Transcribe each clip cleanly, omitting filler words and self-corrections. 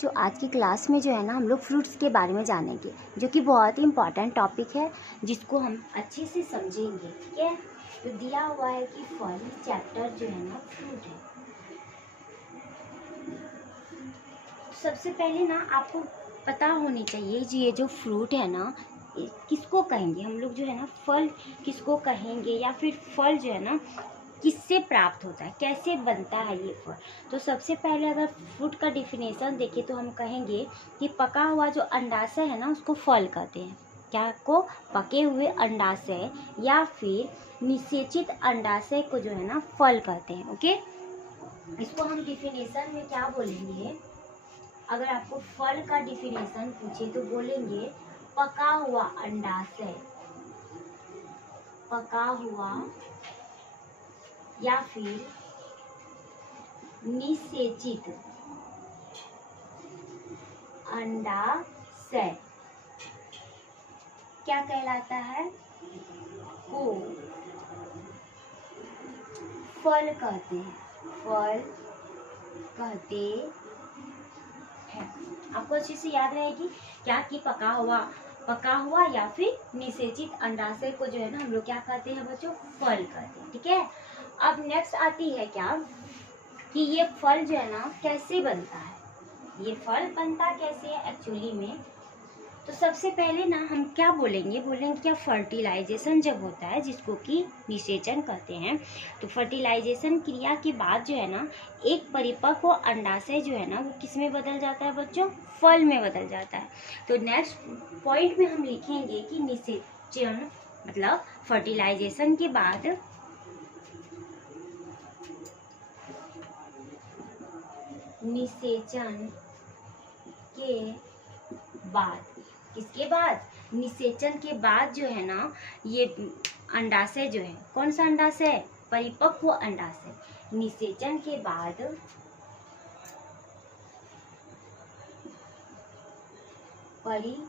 जो आज की क्लास में जो है ना हम लोग फ्रूट्स के बारे में जानेंगे, जो कि बहुत ही इम्पॉर्टेंट टॉपिक है जिसको हम अच्छे से समझेंगे। ठीक है, तो दिया हुआ है कि फल चैप्टर जो है ना फ्रूट है। सबसे पहले ना आपको पता होनी चाहिए जी, ये जो फ्रूट है ना किसको कहेंगे हम लोग, जो है ना फल किसको कहेंगे, या फिर फल जो है ना किससे प्राप्त होता है, कैसे बनता है ये फल। तो सबसे पहले अगर फ्रूट का डिफिनेशन देखें तो हम कहेंगे कि पका हुआ जो अंडाशय है ना उसको फल कहते हैं। क्या को? पके हुए अंडाशय या फिर निषेचित अंडाशय को जो है ना फल कहते हैं। ओके, इसको हम डिफिनेशन में क्या बोलेंगे? अगर आपको फल का डिफिनेशन पूछे तो बोलेंगे पका हुआ अंडाशय, पका हुआ या फिर निषेचित अंडाशय क्या कहलाता है? को फल कहते हैं, फल कहते हैं। आपको अच्छे से याद रहेगी क्या कि पका हुआ या फिर निषेचित अंडाशय को जो है ना हम लोग क्या कहते हैं बच्चों? फल कहते हैं। ठीक है, अब नेक्स्ट आती है क्या कि ये फल जो है ना कैसे बनता है, ये फल बनता कैसे है एक्चुअली में। तो सबसे पहले ना हम क्या बोलेंगे क्या फर्टिलाइजेशन जब होता है, जिसको कि निषेचन कहते हैं। तो फर्टिलाइजेशन क्रिया के बाद जो है ना एक परिपक्व अंडाशय जो है ना वो किस में बदल जाता है बच्चों? फल में बदल जाता है। तो नेक्स्ट पॉइंट में हम लिखेंगे कि निषेचन मतलब फर्टिलाइजेशन के बाद निषेचन के बाद, किसके बाद? निषेचन के बाद जो है ना ये अंडाशय जो है, कौन सा अंडाशय? परिपक्व अंडाशय। निषेचन के बाद परिपक्व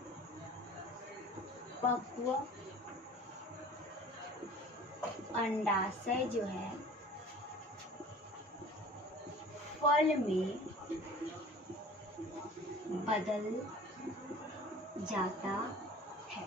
अंडाशय जो है फल में बदल जाता है।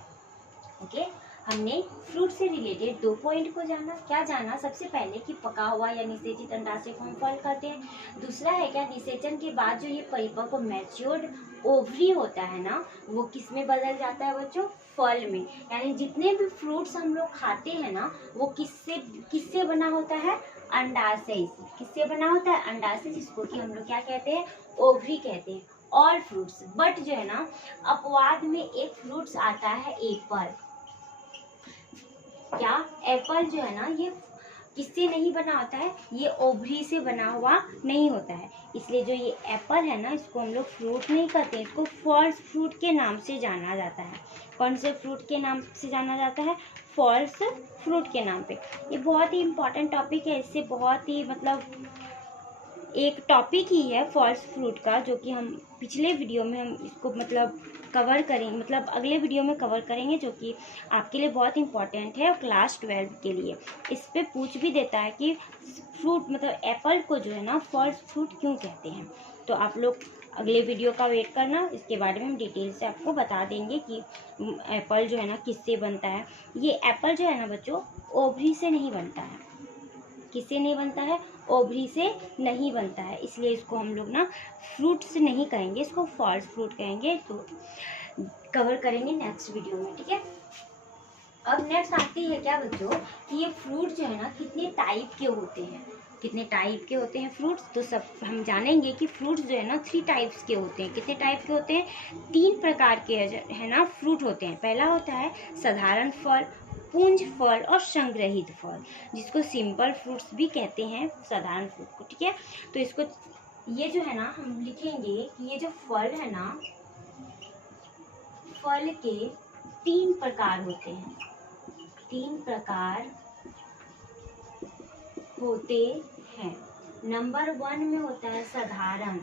ओके, हमने फ्रूट से रिलेटेड 2 पॉइंट को जाना। क्या जाना? सबसे पहले कि पका हुआ या निषेचित अंडाशय को हम फल कहते हैं। दूसरा है क्या, निषेचन के बाद जो ये परिपक्व मैच्योर्ड ओवरी होता है ना वो किस में बदल जाता है बच्चों? फल में। यानी जितने भी फ्रूट्स हम लोग खाते हैं ना वो किससे बना होता है? अंडाशय से। किससे बना होता है? अंडाशय, जिसको कि हम लोग क्या कहते हैं? ओवरी कहते हैं। ऑल फ्रूट्स, बट जो है ना अपवाद में एक फ्रूट्स आता है एप्पल। क्या? एप्पल जो है ना ये किससे नहीं बना होता है? ये ओवरी से बना हुआ नहीं होता है। इसलिए जो ये एप्पल है ना इसको हम लोग फ्रूट नहीं कहते हैं, इसको फॉल्स फ्रूट के नाम से जाना जाता है। कौन से फ्रूट के नाम से जाना जाता है? फॉल्स फ्रूट के नाम पे। ये बहुत ही इंपॉर्टेंट टॉपिक है, इससे बहुत ही मतलब एक टॉपिक ही है फॉल्स फ्रूट का, जो कि हम पिछले वीडियो में हम इसको मतलब कवर करेंगे, मतलब अगले वीडियो में कवर करेंगे, जो कि आपके लिए बहुत इंपॉर्टेंट है क्लास 12 के लिए। इस पे पूछ भी देता है कि फ्रूट मतलब एप्पल को जो है ना फॉल्स फ्रूट क्यों कहते हैं। तो आप लोग अगले वीडियो का वेट करना, इसके बारे में हम डिटेल से आपको बता देंगे कि एप्पल जो है ना किससे बनता है। ये एप्पल जो है ना बच्चों ओवरी से नहीं बनता है। किससे नहीं बनता है? ओवरी से नहीं बनता है। इसलिए इसको हम लोग ना फ्रूट से नहीं कहेंगे, इसको फॉल्स फ्रूट कहेंगे। तो कवर करेंगे नेक्स्ट वीडियो में। ठीक है, अब नेक्स्ट आती है क्या बच्चों कि ये फ्रूट जो है ना कितने टाइप के होते हैं। कितने टाइप के होते हैं फ्रूट्स? तो सब हम जानेंगे कि फ्रूट्स जो है ना 3 टाइप्स के होते हैं। कितने टाइप के होते हैं? 3 प्रकार के है ना फ्रूट होते हैं। पहला होता है साधारण फल, पुंज फल और संग्रहित फल, जिसको सिंपल फ्रूट्स भी कहते हैं साधारण फ्रूट को। ठीक है, तो इसको ये जो है ना हम लिखेंगे कि ये जो फल है ना फल के 3 प्रकार होते हैं। 3 प्रकार होते हैं। नंबर 1 में होता है साधारण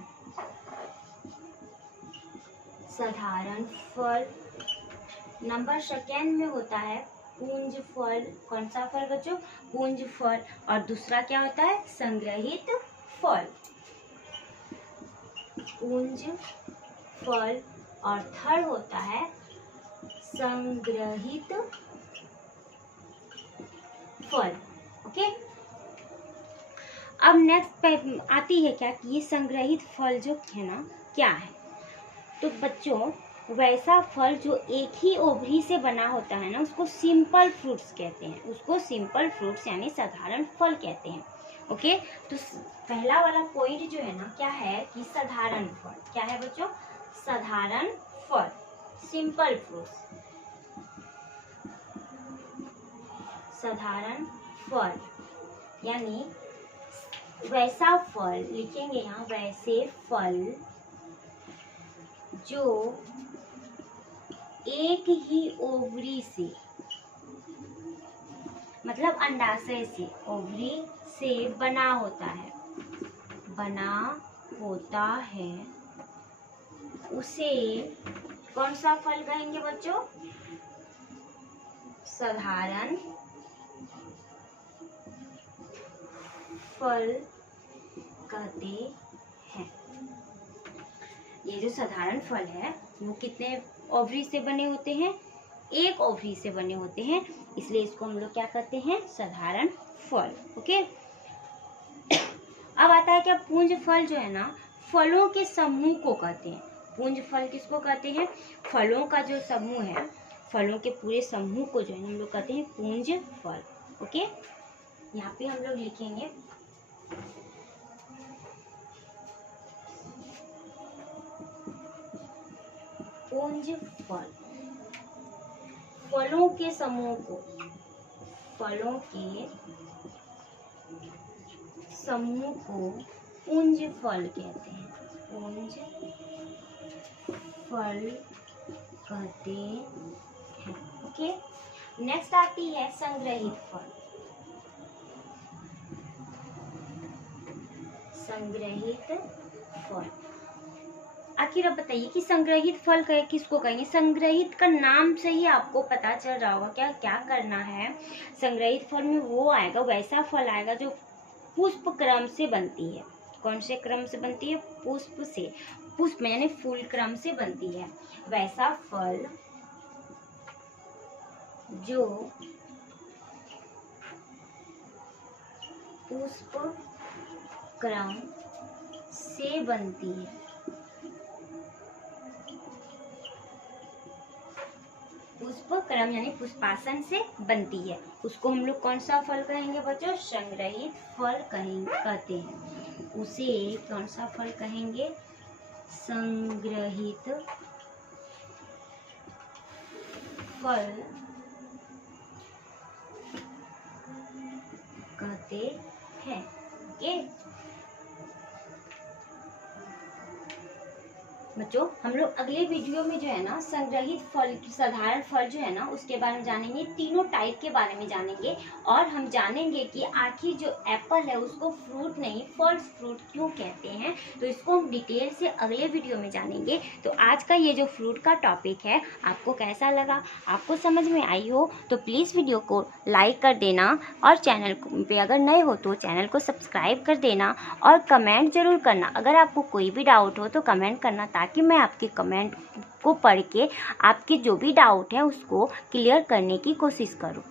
फल। नंबर 2 में होता है पुंज फल। कौन सा फल बच्चों? पुंज फल। और दूसरा क्या होता है? संग्रहित फल। पुंज फल, और थर्ड होता है संग्रहित फल। ओके, अब नेक्स्ट आती है क्या कि ये संग्रहित फल जो है ना क्या है। तो बच्चों, वैसा फल जो एक ही ओवरी से बना होता है ना उसको सिंपल फ्रूट्स कहते हैं, उसको सिंपल फ्रूट्स यानी साधारण फल कहते हैं। ओके, तो पहला वाला पॉइंट जो है ना क्या है कि साधारण फल। क्या है बच्चों? साधारण फल, सिंपल फ्रूट्स, साधारण फल यानी वैसा फल, लिखेंगे यहाँ वैसे फल जो एक ही ओवरी से, मतलब अंडाशय से, ओवरी से बना होता है, बना होता है, उसे कौन सा फल कहेंगे बच्चों? साधारण फल कहते हैं। ये जो साधारण फल है वो कितने ओवरी से बने होते हैं? एक ओवरी से बने होते हैं, इसलिए इसको हम लोग क्या कहते हैं? साधारण फल। ओके, अब आता है क्या पुंज फल जो है ना फलों के समूह को कहते हैं। पुंज फल किसको कहते हैं? फलों का जो समूह है, फलों के पूरे समूह को जो है हम लोग कहते हैं पुंज फल। ओके, यहाँ पे हम लोग लिखेंगे पुंज फल, फलों के समूह को, फलों के समूह को पुंज फल कहते हैं, पुंज फल कहते हैं। ओके, नेक्स्ट आती है संग्रहित फल। संग्रहित फल, आखिर अब बताइए कि संग्रहित फल किसको कहेंगे? संग्रहित का नाम से ही आपको पता चल रहा होगा क्या क्या करना है। संग्रहित फल में वो आएगा, वैसा फल आएगा जो पुष्प क्रम से बनती है। कौन से क्रम से बनती है? पुष्प से, पुष्प यानी फूल क्रम से बनती है। वैसा फल जो पुष्प क्रम से बनती है, पुष्प क्रम यानी पुष्पासन से बनती है, उसको हम लोग कौन सा फल कहेंगे बच्चों? संग्रहित फल कहते हैं। उसे कौन सा फल कहेंगे? संग्रहित फल कहते हैं। ओके बच्चों, हम लोग अगले वीडियो में जो है ना संग्रहित फल, साधारण फल जो है ना उसके बारे में जानेंगे, तीनों टाइप के बारे में जानेंगे, और हम जानेंगे कि आखिर जो एप्पल है उसको फ्रूट नहीं फॉल्स फ्रूट क्यों कहते हैं। तो इसको हम डिटेल से अगले वीडियो में जानेंगे। तो आज का ये जो फ्रूट का टॉपिक है आपको कैसा लगा? आपको समझ में आई हो तो प्लीज़ वीडियो को लाइक कर देना, और चैनल पे अगर नए हो तो चैनल को सब्सक्राइब कर देना, और कमेंट ज़रूर करना। अगर आपको कोई भी डाउट हो तो कमेंट करना, ताकि मैं आपके कमेंट को पढ़ के आपके जो भी डाउट है उसको क्लियर करने की कोशिश करूं।